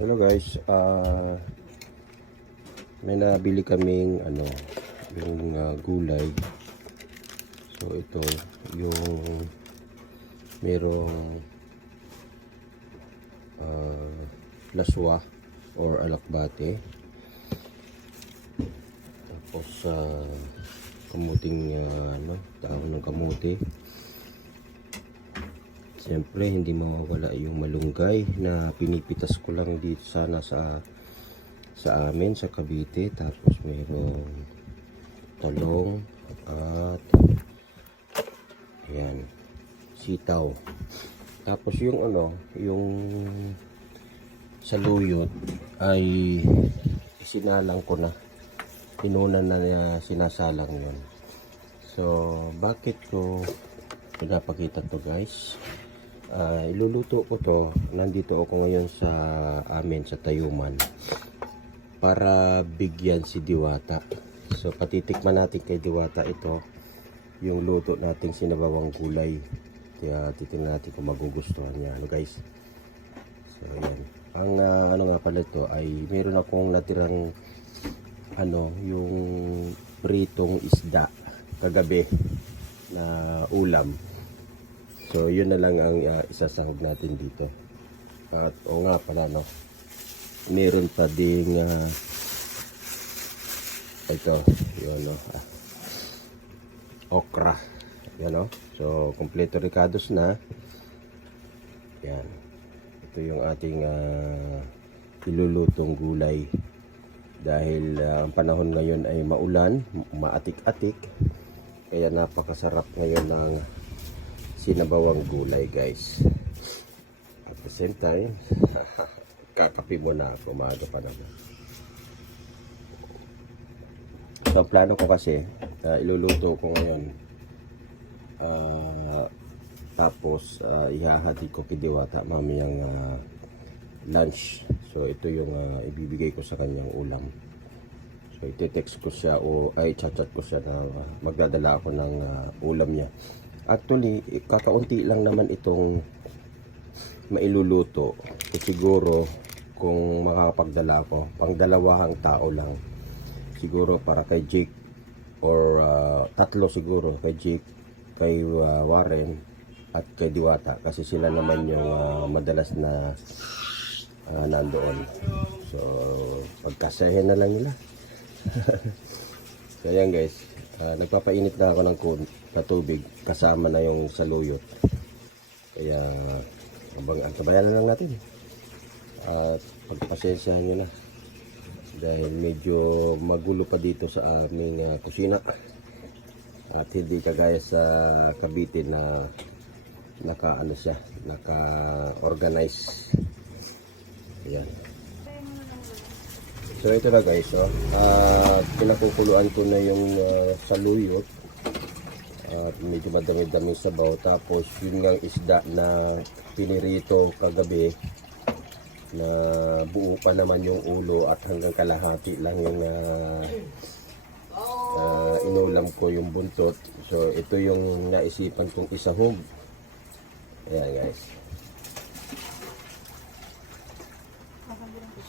Hello guys, ah may nabili kaming ano, yung ah, gulay. So ito yung merong ah, laswa or alakbate. Tapos sa kamuting ah, ano, tawag ng kamuti. Siyempre, hindi mawawala yung malunggay na pinipitas ko lang dito sana sa sa amin sa Cavite. Tapos mayroong talong at ayan, sitaw. Tapos yung ano, yung saluyot ay sinalang ko na. Pinunan na niya sinasalang yon. So, bakit ko pinapakita to guys? Ah, iluluto ko to. Nandito ako ngayon sa amin sa Tayuman para bigyan si Diwata. So patitikman natin kay Diwata ito yung luto nating sinabawang gulay. Kaya titingnan natin kung magugustuhan niya. Ano guys? So ayan. Ang ah, ano nga pala ito ay meron akong natirang ano yung pritong isda kagabi na ulam. So, yun na lang ang uh, isasahog natin dito. At, o nga pala, no. Meron pa ding, ah, ito, yun, no. ah, okra. Yan, no. So, kompleto ricados na. Yan. Ito yung ating ah, ilulutong gulay. Dahil ah, ang panahon ngayon ay maulan, maatik-atik. Kaya napakasarap ngayon ng sinabawang gulay guys. At the same time kakapi mo na ako pa naman. So plano ko kasi uh, iluluto ko ngayon. Ah, tapos uh, ihahati ko kay Diwata mamayang ah, lunch. So ito yung ah, ibibigay ko sa kanyang ulam. So ite-text ko siya o ay chat-chat ko siya na ah, magdadala ako ng ah, ulam niya Actually, kakaunti lang naman itong mailuluto. E siguro, kung makakapagdala ko, pang dalawahang tao lang. Siguro para kay Jake or ah, tatlo siguro kay Jake, kay ah, Warren at kay Diwata kasi sila naman yung ah, madalas na ah, nandoon. So, pagkasahin na lang nila. so, guys. Ah, nagpapainit na ako ng kun tubig kasama na yung saluyot. Kaya habang antabayan lang natin. At pagpasensyahan nyo na. Dahil medyo magulo pa dito sa aming ah, kusina. At hindi kagaya sa Cavite na naka ano siya, naka organize. Ayan. So ito na guys, oh. Ah, pinakukuluan ko na yung ah, saluyot at medyo madami-dami sabaw. Tapos yun nga isda na pinirito kagabi na buo pa naman yung ulo at hanggang kalahati lang yung ah, ah, inulam ko yung buntot. So ito yung naisipan kong isahog. Ayan guys.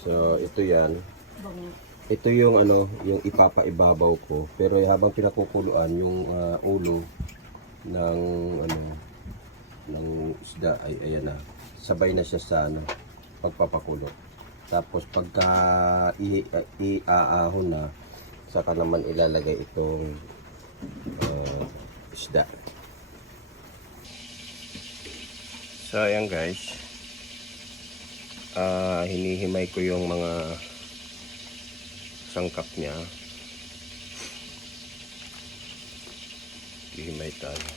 So ito yan ito yung ano, yung ipapaibabaw ko. Pero habang pinakukuluan yung ah, ulo ng ano ng isda ay ayan na. Sabay na siya sa ano pagpapakulo. Tapos pagka iaahon na saka naman ilalagay itong ah, isda. So ayan guys. Ah, hinihimay ko yung mga sangkap niya. Hihimay tayo.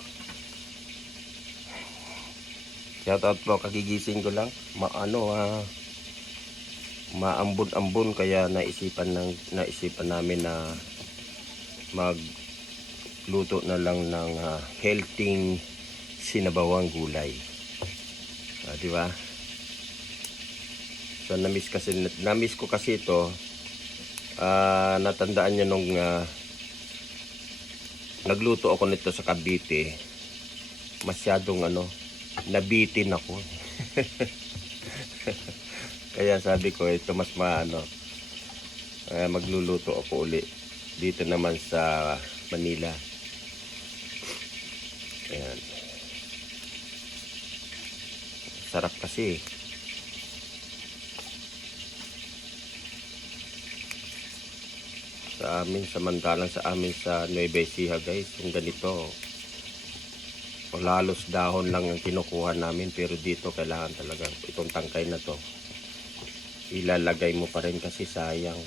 Shoutout po, kagigising ko lang. Maano ha, maambon-ambon kaya naisipan ng naisipan namin na magluto na lang ng ah, healthy sinabawang gulay. Ah, di ba? So namiss kasi namiss ko kasi ito Ah, natandaan nyo nung ah, nagluto ako nito sa Cavite. Masyadong ano, nabitin ako. Kaya sabi ko, ito mas maano, eh, magluluto ako uli dito naman sa Manila. Ayan. Sarap kasi. Sa amin, samantalang sa amin sa Nueva Ecija guys, yung ganito. O lalos dahon lang ang kinukuha namin pero dito kailangan talaga itong tangkay na to. Ilalagay mo pa rin kasi sayang.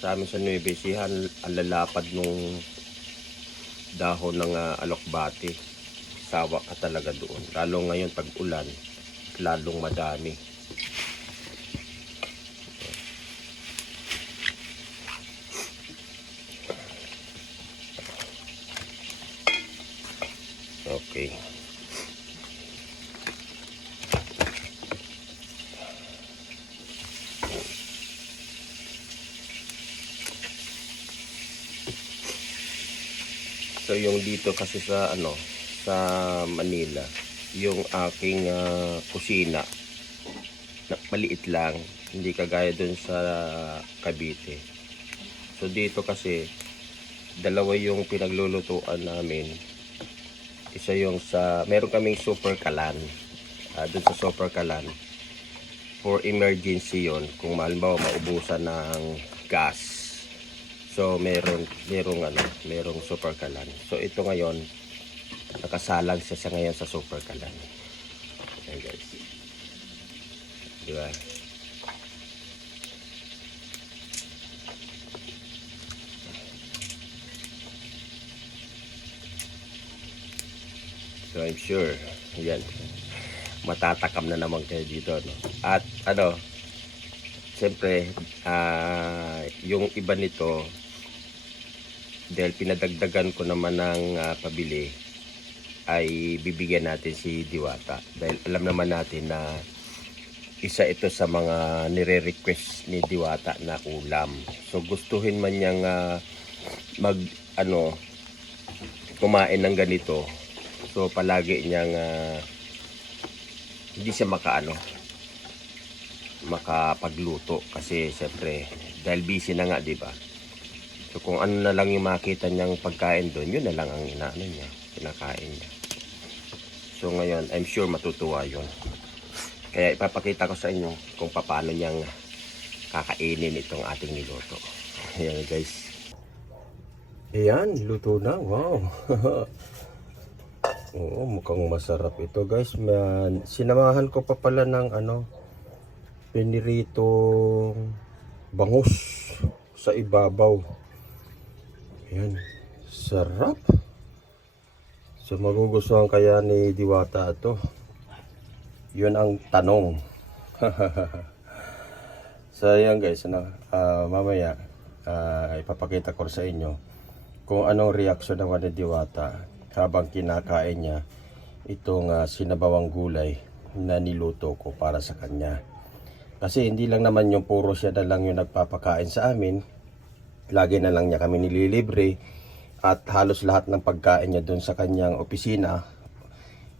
Sa amin sa Nueva Ecija ang ang lalapad nung dahon ng ah, alokbati sawa ka talaga doon lalo ngayon pag ulan lalong madami So yung dito kasi sa ano sa Manila, yung aking ah, kusina na, maliit lang, hindi kagaya doon sa Cavite. So dito kasi dalawa yung pinaglulutuan namin. Isa yung sa meron kaming super kalan. Ah, doon sa super kalan for emergency yon kung halimbawa maubusan ng gas So meron merong ano, merong super kalan. So ito ngayon nakasalang siya sa ngayon sa super kalan. Ayan guys. Di ba? So I'm sure, yan, matatakam na naman kayo dito. No? At ano, siyempre, ah, yung iba nito, dahil pinadagdagan ko naman ng ah, pabili ay bibigyan natin si Diwata. Dahil alam naman natin na isa ito sa mga nire-request ni Diwata na ulam. So gustuhin man niyang ah, mag ano kumain ng ganito. So palagi niyang ah, hindi siya makaano makapagluto. Kasi siyempre dahil busy na nga di ba So kung ano na lang yung makita niyang pagkain doon, yun na lang ang inaano niya, kinakain niya. So ngayon, I'm sure matutuwa yun. Kaya ipapakita ko sa inyo kung paano niyang kakainin itong ating niluto. Ayan guys. Ayan, luto na. Wow. Oo, mukhang masarap ito guys. Man, sinamahan ko pa pala ng ano, piniritong bangus sa ibabaw. Ayan. Sarap. So magugustuhan kaya ni Diwata ito. Yun ang tanong. so ayan guys, ano, ah, mamaya ah, ipapakita ko sa inyo kung anong reaksyon naman ni Diwata habang kinakain niya itong ah, sinabawang gulay na niluto ko para sa kanya. Kasi hindi lang naman yung puro siya na lang yung nagpapakain sa amin, lagi na lang niya kami nililibre at halos lahat ng pagkain niya doon sa kanyang opisina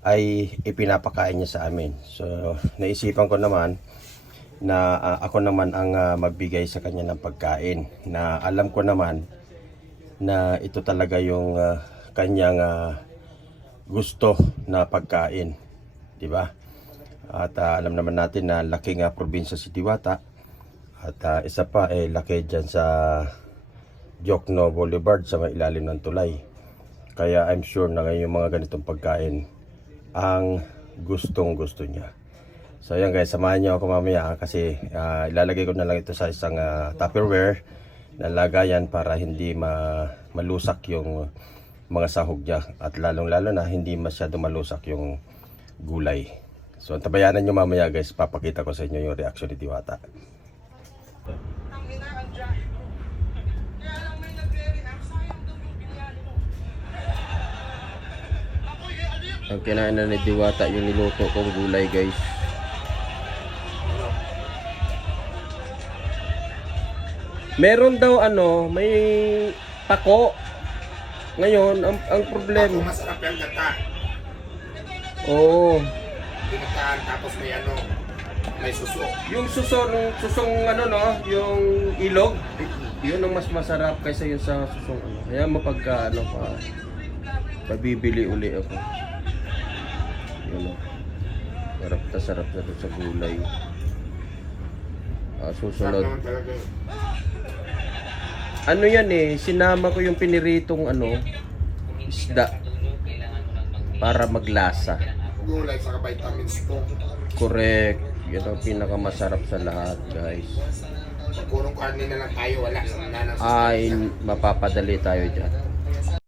ay ipinapakain niya sa amin. So naisipan ko naman na ah, ako naman ang ah, magbigay sa kanya ng pagkain na alam ko naman na ito talaga yung ah, kanyang ah, gusto na pagkain, 'di ba? At ah, alam naman natin na laki nga probinsya si Diwata at ah, isa pa eh laki diyan sa Jokno Boulevard sa may ilalim ng tulay. Kaya I'm sure na ngayon yung mga ganitong pagkain ang gustong gusto niya. So ayan guys, samahan niyo ako mamaya kasi ah, ilalagay ko na lang ito sa isang ah, Tupperware na lagayan para hindi ma malusak yung mga sahog niya at lalong lalo na hindi masyado malusak yung gulay. So tabayanan niyo mamaya guys, papakita ko sa inyo yung reaction ni Diwata. Ang kinain na ni Diwata yung niluto kong gulay guys. Meron daw ano, may pako. Ngayon, ang, ang problema. Masarap yung gata. Oo. Ginataan tapos may ano. May suso. Yung susong, susong ano no, yung ilog, yun ang mas masarap kaysa yung sa susong ano. Kaya mapagka ano pa, pabibili uli ako. O. Sarap na sarap na to sa gulay. Ah, susunod. naman yun. Ano yan eh, sinama ko yung piniritong ano, isda para maglasa. Gulay sa vitamins to. Correct. Yan ang pinakamasarap sa lahat, guys. Pag karne na lang tayo, wala. Ay, mapapadali tayo dyan.